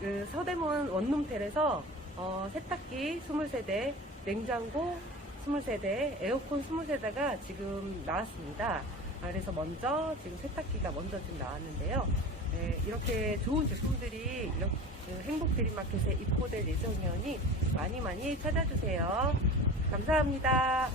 그 서대문 원룸텔에서 세탁기 23대, 냉장고 23대, 에어컨 23대가 지금 나왔습니다. 그래서 먼저 지금 세탁기가 먼저 지금 나왔는데요. 네, 이렇게 좋은 제품들이 이렇게 행복드림마켓에 입고될 예정이니 많이 찾아주세요. 감사합니다.